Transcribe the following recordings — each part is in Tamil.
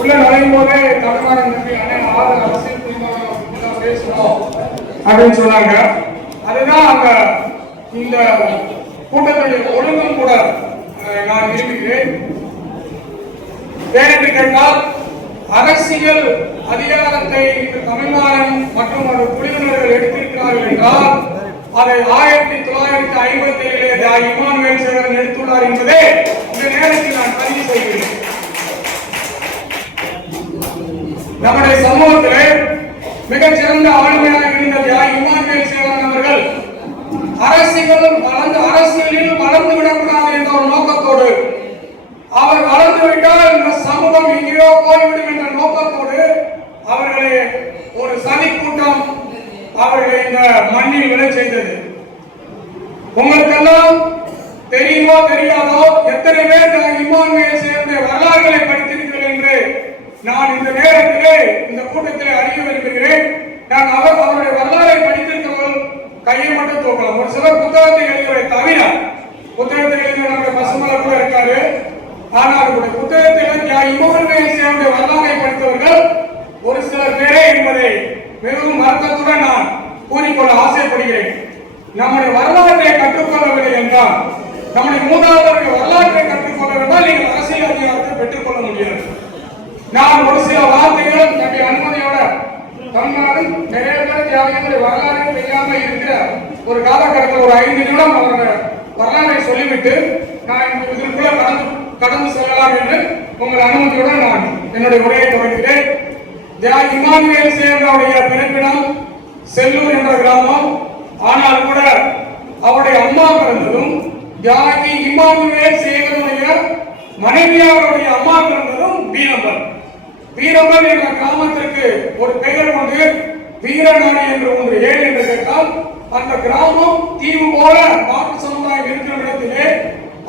உள்ள நுழையும் போதே தமிழ்நாடு நம்பி அண்ணன் ஆறு அரசியல் தீர்மானம் பேசணும் அப்படின்னு சொன்னாங்க. அதுதான் அங்க இந்த கூட்டத்துடைய ஒழுங்கும் கூட நான் விரும்புகிறேன். ஏனென்று கேட்டால் அரசியல் அதிகாரத்தை இன்று தமிழ்நாடன் மற்றும் ஒரு குழுவினர்கள் எடுத்திருக்கிறார்கள் என்றால் அதை ஆயிரத்தி தொள்ளாயிரத்தி ஐம்பத்தி ஏழிலே இமானுவேல் சேகரன் எடுத்துள்ளார் என்பதே இந்த நேரத்தில் நான் பதிவு செய்கிறேன். நம்முடைய சமூகத்திலே மிகச்சிறந்த ஆளுமையாக இருந்த தியாகி இமானுவேல் சேவன் அவர்கள். அரசியல் வளர்ந்து அரசியலில் வளர்ந்து விடக்கூடாது என்ற ஒரு நோக்கத்தோடு அவர் வளர்ந்து விட்டால் இந்த சமூகம் எங்கேயோ போய்விடும் என்ற நோக்கத்தோடு அவர்களை ஒரு சனி கூட்டம் அவர்களை இந்த மண்ணில் விழச் செய்தது. உங்களுக்கெல்லாம் தெரியுமோ தெரியாதோ எத்தனை பேர் இந்த இம்மானுவேல் சேர்ந்த வரலாறுகளை படித்திருக்கிறேன் என்று நான் இந்த நேரத்திலே இந்த கூட்டத்திலே அறிய விரும்புகிறேன். நான் அவர் அவருடைய வரலாறை படித்திருக்கிறவர்கள் கையை மட்டும் தூக்கலாம். ஒரு சிலர் புத்தகத்தை எழுதுவதை தவிர புத்தகத்தை எழுதிய நம்முடைய பசுமலை கூட இருக்காரு. ஆனால் கூட புத்தகத்தில் இம்மானுவேல் சேர்ந்த வரலாறை படித்தவர்கள் ஒரு சிலர் பேரே என்பதை மிகவும் வருத்தத்துடன் நான் கூறிக்கொள்ள ஆசைப்படுகிறேன். நம்முடைய வரலாற்றை கற்றுக்கொள்ளவில்லை என்றால் நம்முடைய மூதாதையருடைய வரலாற்றை கற்றுக்கொள்ளவில்லை நீங்கள் அரசியல் அதிகாரத்தை பெற்றுக்கொள்ள முடியாது. நான் ஒரு சில வார்த்தைகளும் தன்னுடைய அனுமதியோட தமிழ்நாடு நிறைய பேர் தியாகங்களை வரலாறு தெரியாம இருக்கிற ஒரு காலகட்டத்தில் ஒரு ஐந்து நிமிடம் அவரோட வரலாறை சொல்லிவிட்டு நான் இதற்குள்ள கடந்து கடந்து செல்லலாம் என்று உங்கள் அனுமதியுடன் நான் என்னுடைய உரையை தொடங்குகிறேன் தியாகி இமானுவேல் சேர்ந்தவுடைய பிறப்பிடம் செல்லூர் என்ற கிராமம் ஆனால் கூட அவருடைய அம்மா பிறந்ததும் தியாகி இமானுவேல் சேகருடைய மனைவியாருடைய அம்மா பிறந்ததும் பி நம்பர் வீரம்பல் என்ற கிராமத்திற்கு ஒரு பெயர் கொண்டு வீரநாடு என்று ஒன்று. ஏன் என்று கேட்டால் அந்த கிராமம் தீவு போல மாற்று சமுதாயம் இருக்கிற இடத்திலே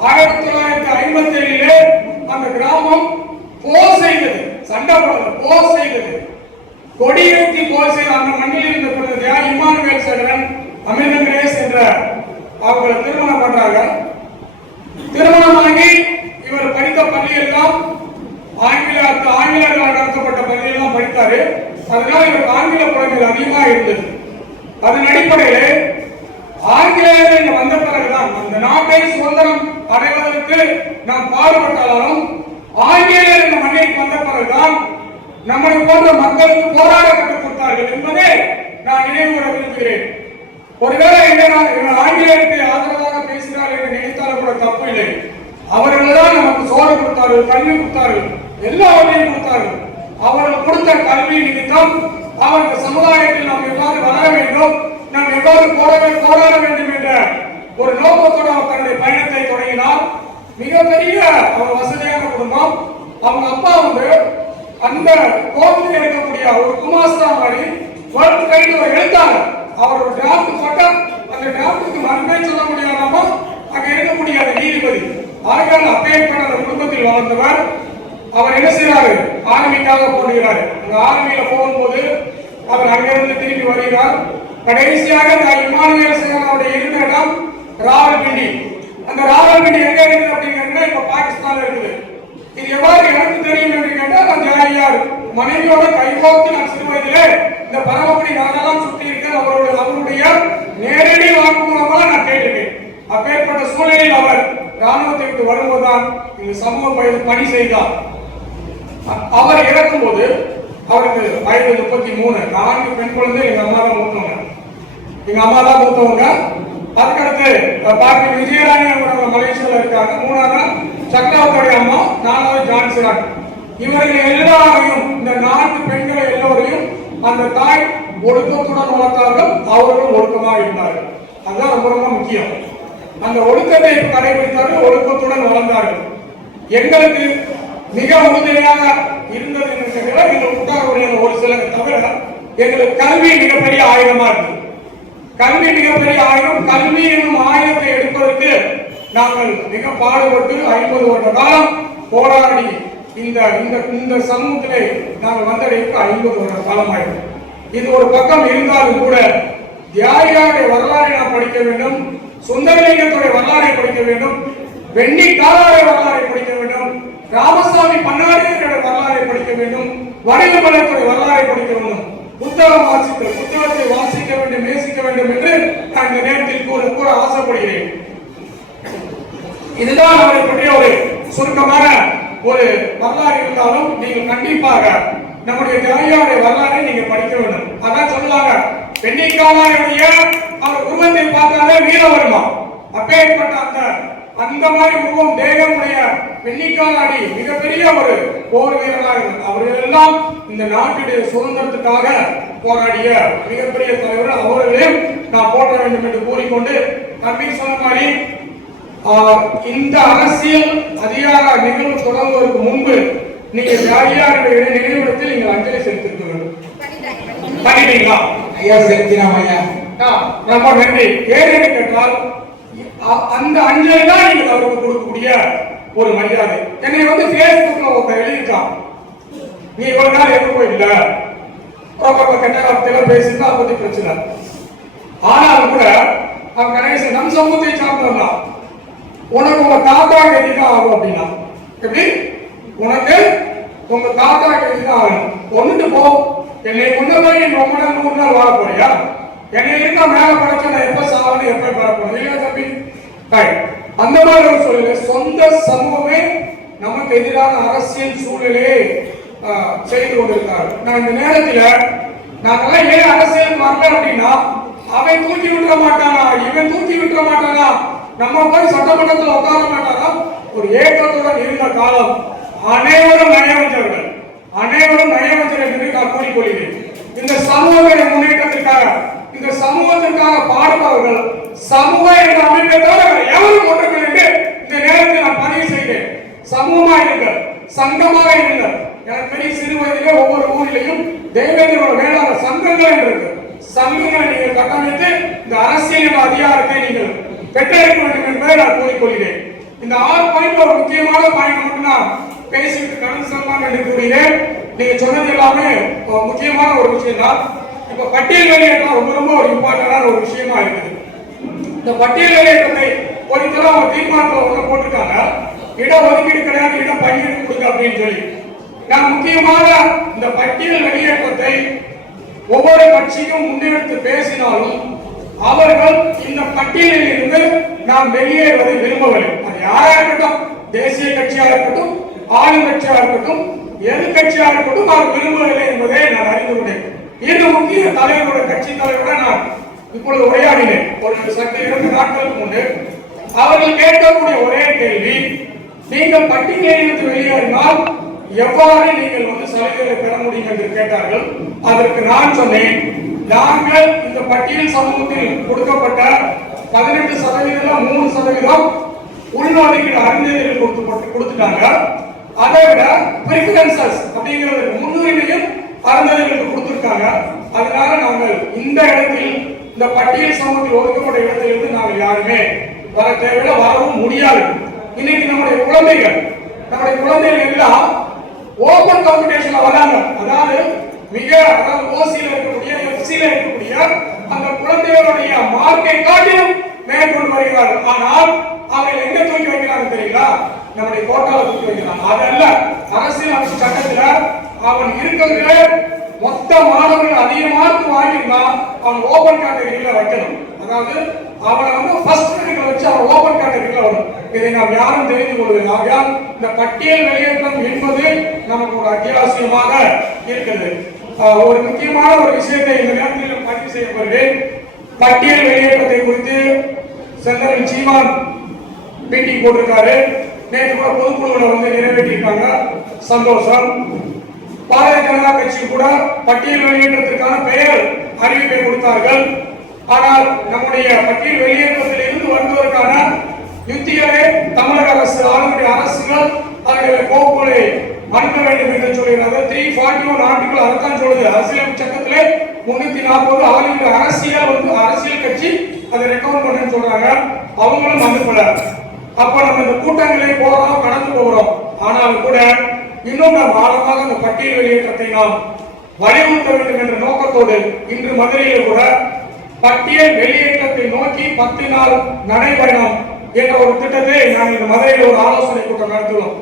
ஆயிரத்தி தொள்ளாயிரத்தி ஐம்பத்தி ஏழிலே அந்த கிராமம் போர் செய்தது. சண்டை போடல போர் செய்தது. கொடியேற்றி போர் செய்த அந்த மண்ணில் இருந்த பொழுது இமானுவேல் சேகரன் அமிர்தம் கிரேஸ் என்ற அவங்களை திருமணம் பண்றாங்க. திருமணமாகி இவர் படித்த பள்ளியெல்லாம் ஆங்கில ஆங்கிலர்களால் நடத்தப்பட்ட பள்ளியெல்லாம் படித்தாரு. அதனால இவருக்கு ஆங்கில புலமைகள் அதிகமாக இருந்தது. அதன் அடிப்படையில் ஆங்கிலேயர்கள் வந்த பிறகுதான் அந்த நாட்டை சுதந்திரம் அடைவதற்கு நாம் பாடுபட்டாலும் ஆங்கிலேயர் இந்த மண்ணிற்கு வந்த பிறகுதான் நம்மை போன்ற மக்களுக்கு போராட கற்றுக் கொடுத்தார்கள் என்பதை நான் நினைவுகூர விரும்புகிறேன். ஒருவேளை என்ன ஆங்கிலேயருக்கு ஆதரவாக பேசுகிறார் என்று நினைத்தாலும் கூட தப்பு இல்லை. அவர்கள் தான் நமக்கு சோழ கொடுத்தார்கள் கல்வி கொடுத்தார்கள். எல்லாவற்றையும் கொடுத்தார்கள். அவர்கள் கொடுத்த கல்வி நிமித்தம் அவர்கள் சமுதாயத்தில் நாம் எவ்வாறு வளர வேண்டும் நாம் எவ்வாறு போராட போராட வேண்டும் என்ற ஒரு நோக்கத்தோடு அவர் தன்னுடைய பயணத்தை தொடங்கினார். மிகப்பெரிய அவர் வசதியான குடும்பம். அவங்க அப்பா வந்து அந்த கோவில் இருக்கக்கூடிய ஒரு குமாஸ்தா மாதிரி வேர்ல்ட் கைடு ஒரு எழுத்தாளர். அவர் ஒரு டிராஃப்ட் போட்டா அந்த டிராஃப்ட்டுக்கு மறுபே சொல்ல முடியாதாமோ அங்க இருக்கக்கூடிய அந்த நீதிபதி ஆகையால் அப்பேற்பட்ட அந்த குடும்பத்தில் வளர்ந்தவர். அவர் என்ன செய்யறாரு ஆர்மிக்காக போடுகிறார் அந்த ஆர்மியில போகும்போது அவர் அங்கிருந்து திரும்பி வருகிறார். கடைசியாக இந்த இமானுவேல் சேகர் அவருடைய இருந்த இடம் ராவல்பிண்டி. அந்த ராவல்பிண்டி எங்க இருக்குது அப்படிங்கிறது இப்ப பாகிஸ்தான்ல இருக்குது. இது எவ்வாறு எனக்கு தெரியும் என்று கேட்டால் நான் ஜாலியார். மனைவியோட கைகோத்து நான் சிறு வயதிலே இந்த பரமக்குடி நாடெல்லாம் சுற்றி இருக்கிற அவருடைய அவருடைய நேரடி வாக்குமூலமாக நான் கேட்டிருக்கேன். அப்பேற்பட்ட சூழலில் அவர் ராணுவத்தை விட்டு வரும்போதுதான் இந்த சமூக பணி பணி செய்தார். அவர் அவர் இறக்கும்போது அவருக்கு வயது முப்பத்தி மூணு. நான்கு பெண் குழந்தை எங்க அம்மா தான் மூத்தவங்க எங்க அம்மா தான் மூத்தவங்க அதுக்கடுத்து பாட்டி விஜயராணி அவங்க மலேசியாவில் இருக்காங்க. மூணாவது சக்கரவர்த்தியுடைய அம்மா நாலாவது ஜான்சிரான் இவர்கள் எல்லாரையும் இந்த நான்கு பெண்களை எல்லோரையும் அந்த தாய் ஒழுக்கத்துடன் வளர்த்தார்கள். அவர்களும் ஒழுக்கமாக இருந்தார்கள். அதுதான் ரொம்ப ரொம்ப முக்கியம். அந்த ஒழுக்கத்தை கடைபிடித்தார்கள் ஒழுக்கத்துடன் வளர்ந்தார்கள். எங்களுக்கு மிக உறுதுணையாக இருந்தது என்று கேட்டால் எங்கள் புத்தகங்களுடைய ஒரு சிலர் தவிர எங்களுக்கு கல்வி மிகப்பெரிய ஆயுதமா இருக்கு. கல்வி மிகப்பெரிய ஆயுதம் கல்வி என்னும் ஆயுதத்தை எடுப்பதற்கு நாங்கள் மிக பாடுபட்டு ஐம்பது வருட காலம் போராடி இந்த இந்த இந்த சமூகத்திலே நாங்கள் வந்தடைக்கு ஐம்பது வருட காலமாயிடும் இது ஒரு பக்கம் இருந்தாலும் கூட தியாகியாருடைய வரலாறை நாம் படிக்க வேண்டும் சுந்தரலிங்கத்துடைய வரலாறை படிக்க வேண்டும் வெண்ணி வரலாறை படிக்க வேண்டும் ராமசாமி என்ற வரலாறை படிக்க வேண்டும். வணிகமலத்துறை வரலாறை படிக்க வேண்டும். புத்தகம் வாசித்தல் புத்தகத்தை வாசிக்க வேண்டும் நேசிக்க வேண்டும் என்று நான் இந்த நேரத்தில் கூற கூற ஆசைப்படுகிறேன். இதுதான் அவரை பற்றிய ஒரு சுருக்கமான ஒரு வரலாறு இருந்தாலும் நீங்கள் கண்டிப்பாக நம்முடைய தாயாருடைய வரலாறை நீங்க படிக்க வேண்டும். அதான் சொல்லுவாங்க பெண்ணிக்காலாருடைய அவர் உருவத்தை பார்த்தாலே வீரவர்மா. அப்பேற்பட்ட அந்த அந்த மாதிரி உருவம் தேகமுடைய பெண்ணிக்காலாடி மிகப்பெரிய ஒரு போர் வீரராக. அவர்கள் எல்லாம் இந்த நாட்டுடைய சுதந்திரத்துக்காக போராடிய மிகப்பெரிய தலைவர் அவர்களையும் நான் போற்ற வேண்டும் என்று கூறிக்கொண்டு தம்பி சொன்ன மாதிரி இந்த அரசியல் அதிகார நிகழ்வு தொடங்குவதற்கு முன்பு நீங்க தியாகியாருடைய நினைவிடத்தில் நீங்கள் அஞ்சலி செலுத்திருக்க வேண்டும்? பண்ணிட்டீங்களா ஐயா செலுத்தினாம் ஐயா. ரொம்ப நன்றி. ஏன்னு கேட்டால் அந்த அஞ்சலை தான் நீங்கள் அவருக்கு கொடுக்கக்கூடிய ஒரு மரியாதை. என்னை வந்து பேஸ்புக்ல ஒருத்தன் எழுதியிருக்கான். நீ இவ்வளவு நாள் எதுவும் போயிடல ரொம்ப கெட்ட வார்த்தையில பேசிட்டு அதை பத்தி பிரச்சனை ஆனாலும் கூட அவன் கணேசன் நம் சமூகத்தை சார்ந்தவன் தான் உனக்கு உங்க தாத்தா கதி தான் ஆகும் அப்படின்னா. எப்படி? உனக்கு உங்க தாத்தா கதி தான் ஆகணும். ஒண்ணுட்டு போ. என்னை முன்ன மாதிரி ரொம்ப நாள் நூறு நாள் வாழ போறியா? என்ன இருக்க மேல படைச்ச நான் எப்ப சாவணும் எப்ப பெற இல்லையா தம்பி? அந்த மாதிரி ஒரு சூழ்நிலை. சொந்த சமூகமே நமக்கு எதிரான அரசியல் சூழ்நிலையை செய்து கொண்டிருக்காரு நான் இந்த நேரத்துல நாங்கெல்லாம் ஏன் அரசியல் வரல அப்படின்னா அவன் தூக்கி விட்டுற மாட்டானா? இவன் தூக்கி விட்டுற மாட்டானா? நம்ம போய் சட்டமன்றத்தில் உட்கார மாட்டானா? ஒரு ஏற்றத்துடன் இருந்த காலம் அனைவரும் நயவஞ்சர்கள் அனைவரும் நயவஞ்சர்கள் என்று நான் கூறிக்கொள்கிறேன். இந்த சமூகம் சமூகத்திற்காக பாடுபவர்கள் சமூக என்ற அமைப்பை தவிர எவரும் ஒன்றுமில்லை என்று இந்த நேரத்தில் நான் பதிவு செய்கிறேன் சமூகமாக இருங்கள் சங்கமாக இருங்கள். எனக்கு பெரிய சிறு வயதிலே ஒவ்வொரு ஊரிலையும் ஒரு வேளாண் சங்கங்கள் இருக்கு. சங்கங்களை நீங்கள் கட்டமைத்து இந்த அரசியல் அதிகாரத்தை நீங்கள் பெற்றெடுக்க வேண்டும் என்பதை நான் கூறிக்கொள்கிறேன். இந்த ஆறு பாயிண்ட் ஒரு முக்கியமான பாயிண்ட் மட்டும் நான் பேசிட்டு கடந்து செல்லலாம் என்று கூறுகிறேன். நீங்க சொன்னது எல்லாமே முக்கியமான ஒரு விஷயம் தான் இப்ப பட்டியல் வெளியேற்றம் ரொம்ப ரொம்ப ஒரு இம்பார்ட்டன்டான ஒரு விஷயமா இருக்குது. இந்த பட்டியல் வெளியேற்றத்தை ஒரு அவங்க தீர்மானத்தில் ஒன்று போட்டிருக்காங்க. இட ஒதுக்கீடு கிடையாது இடம் பங்கீடு கொடுக்க அப்படின்னு சொல்லி. நான் முக்கியமாக இந்த பட்டியல் வெளியேற்றத்தை ஒவ்வொரு கட்சியும் முன்னெடுத்து பேசினாலும் அவர்கள் இந்த பட்டியலில் இருந்து நாம் வெளியேறுவதை விரும்பவில்லை. அது யாரா இருக்கட்டும்? தேசிய கட்சியா இருக்கட்டும் ஆளுங்கட்சியா இருக்கட்டும் எதிர்கட்சியா இருக்கட்டும் அவர் விரும்பவில்லை என்பதை நான் அறிந்து கொண்டேன். இரு முக்கிய தலைவரோட கட்சி தலைவரோட நான் இப்பொழுது உரையாடினேன். ஒரு சற்று இரண்டு நாட்களுக்கு முன்பு அவர்கள் கேட்கக்கூடிய ஒரே கேள்வி நீங்கள் பட்டியலிலிருந்து வெளியேறினால் எவ்வாறு நீங்கள் வந்து சலுகைகளை பெற முடியும் என்று கேட்டார்கள். அதற்கு நான் சொன்னேன் நாங்கள் இந்த பட்டியல் சமூகத்தில் கொடுக்கப்பட்ட பதினெட்டு சதவீதம் மூணு சதவீதம் உள்ஒதுக்கீடு அறிஞர்கள் கொடுத்து கொடுத்துட்டாங்க. அதை விட பிரிஃபரன்சஸ் அப்படிங்கிறது முன்னுரிமையும் அறநிலைகளுக்கு கொடுத்திருக்காங்க. அதனால நாங்கள் இந்த இடத்தில் இந்த பட்டியல் சமூகத்தில் ஒதுக்கப்பட்ட இடத்திலிருந்து நாங்கள் யாருமே வர தேவையில்லை வரவும் முடியாது. இன்னைக்கு நம்முடைய குழந்தைகள் நம்முடைய குழந்தைகள் எல்லாம் ஓபன் காம்படிஷன்ல வராங்க. அதாவது மிக அதாவது ஓசியில இருக்கக்கூடிய எஃப்சியில இருக்கக்கூடிய அந்த குழந்தைகளுடைய மார்க்கை காட்டிலும் மேற்கொண்டு வருகிறார்கள். ஆனால் அவர்கள் எங்க தூக்கி வைக்கிறாங்க தெரியுங்களா நம்முடைய கோட்டால தூக்கி வைக்கிறாங்க. அதல்ல அரசியல் அமைப்பு சட்டத்தில் அவன் இருக்கிற மொத்த மாணவர்கள் அதிக மார்க் வாங்கியிருந்தா அவன் ஓபன் கேட்டகரியில் வைக்கணும். அதாவது அவனை வந்து ஃபர்ஸ்ட் ரேங்க்ல வச்சு அவன் ஓபன் கேட்டகரியில் வரும் இதை நாம் யாரும் தெரிந்து கொள்வது ஆகையால் இந்த பட்டியல் வெளியேற்றம் என்பது நமக்கு ஒரு அத்தியாவசியமாக இருக்கிறது. ஒரு முக்கியமான ஒரு விஷயத்தை இந்த நேரத்தில் பதிவு செய்யப்படுகிறேன் பட்டியல் வெளியேற்றத்தை குறித்து செந்தரன் சீமான் மீட்டிங் போட்டிருக்காரு. நேற்று கூட பொதுக்குழுவில் வந்து நிறைவேற்றியிருக்காங்க. சந்தோஷம். பாரதிய ஜனதா கட்சி கூட பட்டியல் வெளியேற்றத்திற்கான பெயர் அறிவிப்பை கொடுத்தார்கள். ஆனால் நம்முடைய பட்டியல் வெளியேற்றத்தில் இருந்து வருவதற்கான யுத்திகளை தமிழக அரசு ஆளுநருடைய அரசுகள் அதனுடைய கோப்புகளை அனுப்ப வேண்டும் என்று சொல்கிறார்கள் த்ரீ ஃபார்ட்டி ஒன் ஆர்டிகல் அதைத்தான் சொல்லுது. அரசியல் சட்டத்திலே முன்னூத்தி நாற்பது ஆளுநர் அரசியல் வந்து அரசியல் கட்சி அதை ரெக்கமெண்ட் பண்ணுன்னு சொல்றாங்க. அவங்களும் அனுப்பல. அப்ப நம்ம இந்த கூட்டங்களை போறோம் கடந்து போகிறோம். ஆனாலும் கூட இன்னும் நாம் ஆழமாக அந்த பட்டியல் வெளியேற்றத்தை நாம் வலியுறுத்த வேண்டும் என்ற நோக்கத்தோடு இன்று மதுரையில் கூட பட்டியல் வெளியேற்றத்தை நோக்கி பத்து நாள் நடைபயணம் என்ற ஒரு திட்டத்தை நாங்கள் இந்த மதுரையில் ஒரு ஆலோசனை கூட்டம் நடத்துவோம்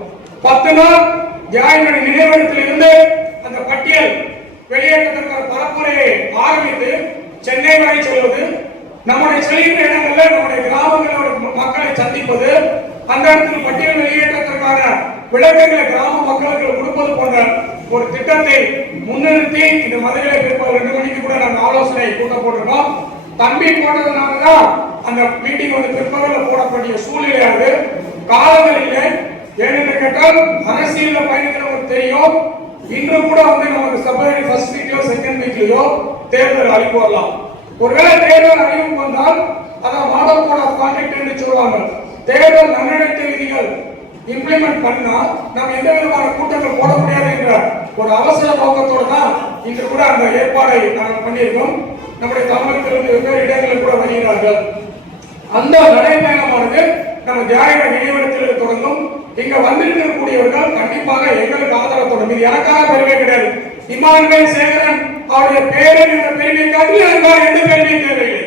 பத்து நாள் தியாகிகளுடைய நினைவிடத்தில் இருந்து அந்த பட்டியல் ஆரம்பித்து சென்னை வரை செல்வது நம்முடைய செல்கின்ற இடங்களில் நம்முடைய கிராமங்களோட மக்களை சந்திப்பது அந்த இடத்தில் பட்டியல் வெளியேற்றத்திற்கான விளக்கங்களை கிராம மக்களுக்கு கொடுப்பது போன்ற ஒரு திட்டத்தை முன்னிறுத்தி இந்த மதுரையில பிற்பகல் ரெண்டு மணிக்கு கூட நாங்கள் ஆலோசனை கூட்டம் போட்டிருக்கோம். தம்பி போட்டதுனால தான் அந்த மீட்டிங் வந்து பிற்பகல போடக்கூடிய சூழ்நிலையாது காலங்களிலே ஏனென்று கேட்டால் அரசியல்ல பயணிக்கிறவங்களுக்கு தெரியும். இன்று கூட வந்து நமக்கு செப்பரேட் ஃபர்ஸ்ட் வீக்லயோ செகண்ட் வீக்லயோ தேர்தல் அழிவு வரலாம். ஒருவேளை தேர்தல் அறிவிப்பு வந்தால் அதான் மாடல் கோட் ஆஃப் கான்டக்ட் என்று சொல்லுவாங்க. தேர்தல் நன்னடத்தை விதிகள் இம்ப்ளிமெண்ட் பண்ணா நம்ம எந்த விதமான கூட்டங்கள் போட முடியாது என்ற ஒரு அவசர நோக்கத்தோடு தான் இன்று கூட அந்த ஏற்பாடை நாங்கள் பண்ணியிருக்கோம். நம்முடைய தமிழகத்திலிருந்து வெவ்வேறு இடங்களில் கூட வருகிறார்கள். அந்த நடைபயணமானது நம்ம தியாக நினைவிடத்தில் தொடங்கும். இங்க வந்திருக்கக்கூடியவர்கள் கண்டிப்பாக எங்களுக்கு ஆதரவு தொடங்கும் இது எனக்காக பெருமை கிடையாது. இமானுவேல் சேகரன் அவருடைய பேரன் என்ற பெருமை காட்டி எனக்காக எந்த பெருமையும் தேவையில்லை.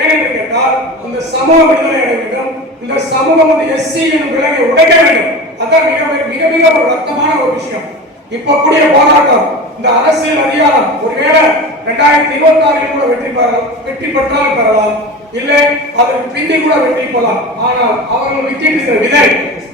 ஏனென்று கேட்டால் அந்த சமூக விடுதலை அடைய வேண்டும் இந்த சமூகம் வந்து எஸ்சி எனும் உடைக்க வேண்டும். அதான் மிக மிக மிக ஒரு ரத்தமான ஒரு விஷயம். இப்ப கூடிய போராட்டம் இந்த அரசியல் அதிகாரம் ஒருவேளை ரெண்டாயிரத்தி இருபத்தி ஆறில் கூட வெற்றி பெறலாம் வெற்றி பெற்றாலும் பெறலாம். இல்லை அதற்கு பிந்தி கூட வெற்றி போலாம் ஆனால் அவர்கள் வித்திட்டிருக்கிற விதை.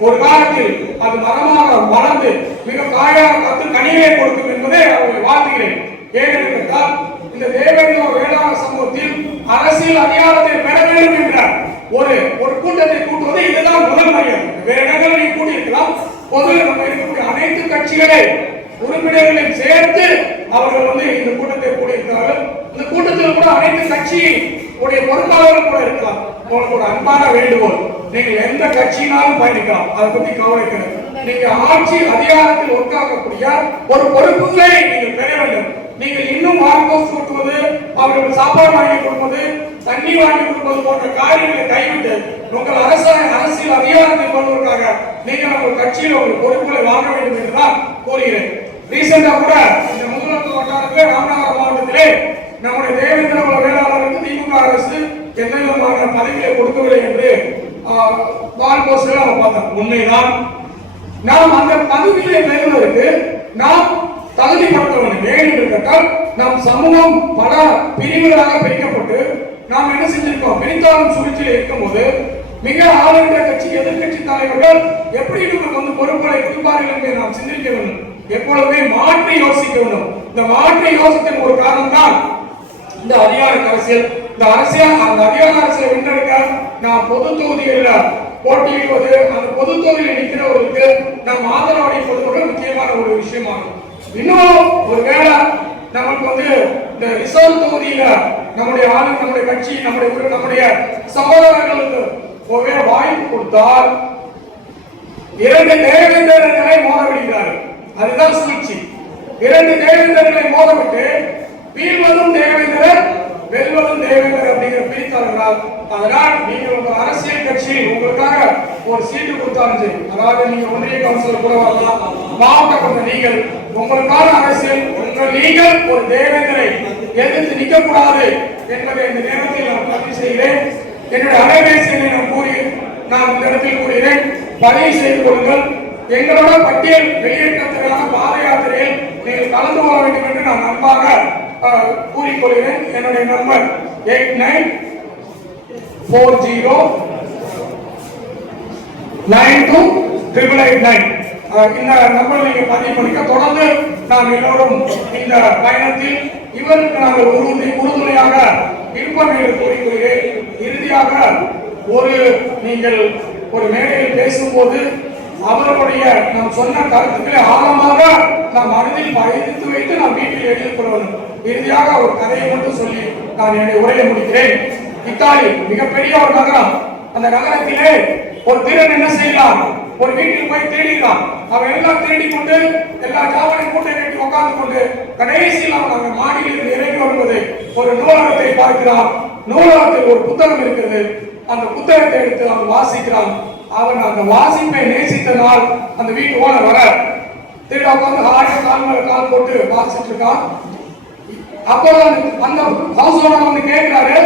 ஒரு காலத்தில் அது மரமாக வளர்ந்து மிக காயாக காத்து கனியை கொடுக்கும் என்பதை அவர்களை வாழ்த்துகிறேன். ஏனென்று கேட்டால் இந்த தேவேந்திர வேளாண் சமூகத்தில் அரசியல் அதிகாரத்தை பெற வேண்டும் என்றார் ஒரு ஒரு கூட்டத்தை கூட்டுவது இதுதான் முதல் மரியாதை வேற இடங்களில் நீ கூட்டியிருக்கலாம்? பொது நம்ம இருக்கக்கூடிய அனைத்து கட்சிகளை உறுப்பினர்களையும் சேர்த்து அவர்கள் வந்து இந்த கூட்டத்தை கூடியிருக்கிறார்கள். இந்த கூட்டத்தில் கூட அனைத்து கட்சி உடைய பொறுப்பாளர்கள் கூட இருக்கலாம். உங்களுக்கு ஒரு அன்பான வேண்டுகோள். நீங்கள் எந்த கட்சியினாலும் பயணிக்கலாம். அதை பத்தி கவலை கிடையாது. நீங்க ஆட்சி அதிகாரத்தில் ஒர்க்காக்கக்கூடிய ஒரு பொறுப்புகளை நீங்கள் பெற வேண்டும். நீங்கள் இன்னும் வார்கோஸ் கொடுப்பது அவர்களுக்கு சாப்பாடு வாங்கி கொடுப்பது தண்ணி வாங்கி கொடுப்பது போன்ற காரியங்களை கைவிட்டு உங்கள் அரசாங்க அரசியல் அதிகாரத்தை கொள்வதற்காக நீங்கள் உங்கள் கட்சியில் உங்கள் பொறுப்புகளை வாங்க வேண்டும் என்று தான் கூறுகிறேன். ரீசெண்டா கூட இந்த முதலமைச்சர் வட்டாரத்தில் ராமநாதபுரம் மாவட்டத்திலே நம்முடைய தேவேந்திர குல வேளாளருக்கு திமுக அரசு எந்த விதமான பதவியை கொடுக்கவில்லை என்று வால் நம்ம பார்த்தோம் உண்மைதான். நாம் அந்த பதவியை பெறுவதற்கு நாம் தகுதிப்படுத்த வேண்டும் என்று கேட்டால் நம் சமூகம் பல பிரிவுகளாக பிரிக்கப்பட்டு நாம் என்ன செஞ்சிருக்கோம்? பிரித்தாளும் சூழ்ச்சியில் இருக்கும்போது மிக ஆளுகிற கட்சி எதிர்கட்சி தலைவர்கள் எப்படி நமக்கு வந்து பொறுப்புகளை கொடுப்பார்கள் என்று நாம் சிந்திக்க வேண்டும். எப்பொழுதுமே மாற்றி யோசிக்க வேண்டும். இந்த மாற்றி யோசித்தின் ஒரு காரணம் தான் இந்த அதிகார அரசியல். இந்த அரசியல் அந்த அதிகார அரசியல் வென்றெடுக்க நாம் பொது தொகுதிகளில் போட்டியிடுவது அந்த பொது தொகுதியில் நிற்கிறவர்களுக்கு நாம் ஆதரவு அளிப்பது முக்கியமான ஒரு விஷயமாகும். இன்னும் ஒரு வேளை நமக்கு வந்து இந்த ரிசர்வ் தொகுதியில நம்முடைய ஆளு நம்முடைய கட்சி நம்முடைய உறு- நம்முடைய சகோதரர்களுக்கு ஒரே வாய்ப்பு கொடுத்தால் இரண்டு தேவேந்திரர்களை மோதவிடுகிறார்கள் அதுதான் சூழ்ச்சி இரண்டு தேவேந்திரர்களை மோதவிட்டு வீழ்வதும் தேவேந்திரர் வெல்வதும் தேவேந்திரர் அப்படிங்கிற பிரித்தார்களால் அதனால் நீங்கள் உங்கள் அரசியல் கட்சியில் உங்களுக்காக ஒரு சீட்டு கொடுத்தாலும் சரி அதாவது நீங்க ஒன்றிய கவுன்சிலர் கூட வரலாம். மாவட்ட கொண்ட நீங்கள் உங்களுக்கான அரசியல் உங்கள் நீங்கள் ஒரு தேவேந்திரை எதிர்த்து நிற்க கூடாது என்பதை இந்த நேரத்தில் நான் பதிவு செய்கிறேன். என்னுடைய அலைபேசியை நான் கூறி நான் இந்த இடத்தில் கூறுகிறேன். பதிவு செய்து கொள்ளுங்கள். எங்களோட பட்டியல் வெளியேற்றத்திற்கான பாத யாத்திரையில் நீங்கள் கலந்து கொள்ள வேண்டும் என்று நான் அன்பாக கூறிக்கொள்கிறேன். என்னுடைய number eight nine four zero nine two triple eight nine இந்த நம்பர் நீங்க பதிவு பண்ணிக்க. தொடர்ந்து நாம் எல்லோரும் இந்த பயணத்தில் இவருக்கு நாங்கள் உறுதி உறுதுணையாக இருப்போம் என்று கூறிக்கொள்கிறேன் இறுதியாக ஒரு நீங்கள் ஒரு மேடையில் பேசும்போது அவர்களுடைய நாம் சொன்ன கருத்துக்களை ஆழமாக நாம் மனதில் பயணித்து வைத்து நாம் வீட்டில் எழுதிக் இறுதியாக ஒரு கதையை மட்டும் சொல்லி நான் என்னுடைய உரையை முடிக்கிறேன். இத்தாலி மிகப்பெரிய ஒரு நகரம். அந்த நகரத்திலே ஒரு திருடன் என்ன செய்யலாம்? ஒரு வீட்டில் போய் தேடிக்கலாம் அவன் எல்லாம் தேடி கொண்டு எல்லா காவலையும் கூட்டை கட்டி உட்கார்ந்து கொண்டு கடைசியில் அவன் அந்த மாடியில் இறங்கி வருவது ஒரு நூலகத்தை பார்க்கிறான். நூலகத்தில் ஒரு புத்தகம் இருக்கிறது. அந்த புத்தகத்தை எடுத்து அவன் வாசிக்கிறான். அவன் அந்த வாசிப்பை நேசித்த நாள் அந்த வீட்டு ஓனர் வர. திருட உட்காந்து ஆடிய கால் மேல கால் போட்டு வாசிட்டு இருக்கான். அப்போ அந்த ஹவுஸ் ஓனர் வந்து கேட்கிறாரு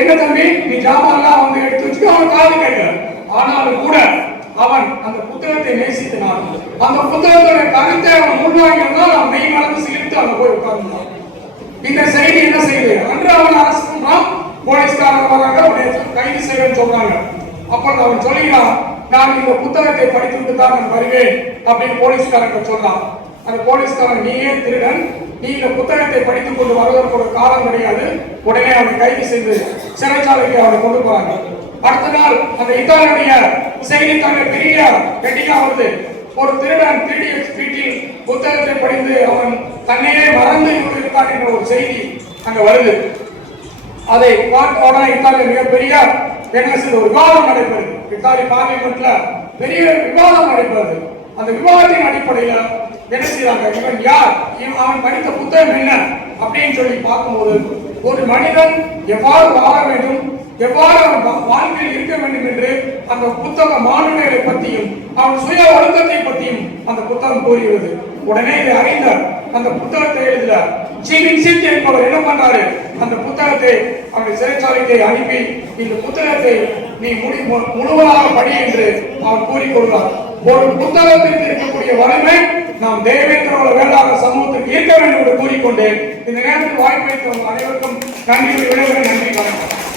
என்ன தம்பி? நீ ஜாமான்லாம் எல்லாம் எடுத்து வச்சுட்டு அவன் காது கேட்க. ஆனாலும் கூட அவன் அந்த புத்தகத்தை நேசித்தனான் அந்த புத்தகத்தோட கருத்தை அவன் முன்வாங்கியிருந்தால் அவன் மெய் மலர்ந்து சிலிர்த்து அவன் போய் உட்கார்ந்தான். இந்த செய்தி என்ன செய்யுது அவன் அரசு பண்றான் போலீஸ்காரங்க வராங்க. அவனை கைது செய்வேன்னு சொல்றாங்க அப்போ அவன் சொல்லிக்கிறான் நான் இந்த புத்தகத்தை படித்து விட்டு தான் நான் வருவேன் அப்படின்னு போலீஸ்காரங்க சொல்றான் அந்த போலீஸ்காரன் நீயே திருடன். நீ இந்த புத்தகத்தை படித்துக் கொண்டு வருவதற்கு ஒரு காலம் கிடையாது. உடனே அவனை கைது செய்து சிறைச்சாலைக்கு அவனை கொண்டு போறாங்க. அடுத்த நாள் அந்த இத்தாலியுடைய செய்தித்தாள் பெரிய வெட்டிக்கா வந்து ஒரு திருடன் திருடிய வீட்டில் புத்தகத்தை படித்து அவன் தன்னையே மறந்து இருக்கான் என்ற ஒரு செய்தி அங்க வருது. அதை பார்த்த உடனே இத்தாலிய மிகப்பெரிய என்ன ஒரு விவாதம் நடைபெறுது. இத்தாலி பார்லிமெண்ட்ல பெரிய விவாதம் நடைபெறுது. அந்த விவாதத்தின் அடிப்படையில் என்ன செய்யறாங்க இவன் யார்? இவன் அவன் படித்த புத்தகம் என்ன? அப்படின்னு சொல்லி பார்க்கும்போது ஒரு மனிதன் எவ்வாறு வாழ வேண்டும்? எவ்வாறு அவன் வாழ்க்கையில் இருக்க வேண்டும் என்று அந்த புத்தக மாணவர்களை பற்றியும் அவன் சுய ஒழுக்கத்தை பற்றியும் அந்த புத்தகம் கூறுகிறது. உடனே இதை அறிந்த அந்த புத்தகத்தை எழுதுல சீவின் என்பவர் என்ன பண்றாரு அந்த புத்தகத்தை அவனை சிறைச்சாலைக்கு அனுப்பி இந்த புத்தகத்தை நீ முடி மு- முழுவதாக படி என்று அவன் கூறிக்கொள்வார் ஒரு புத்தகத்திற்கு இருக்கக்கூடிய வலிமை நாம் தேவேந்திரோட வேளாண் சமூகத்திற்கு இருக்க வேண்டும் என்று கூறிக்கொண்டு இந்த நேரத்தில் வாய்ப்பளித்த அனைவருக்கும் நன்றி விளைவுகள் நன்றி வணக்கம்.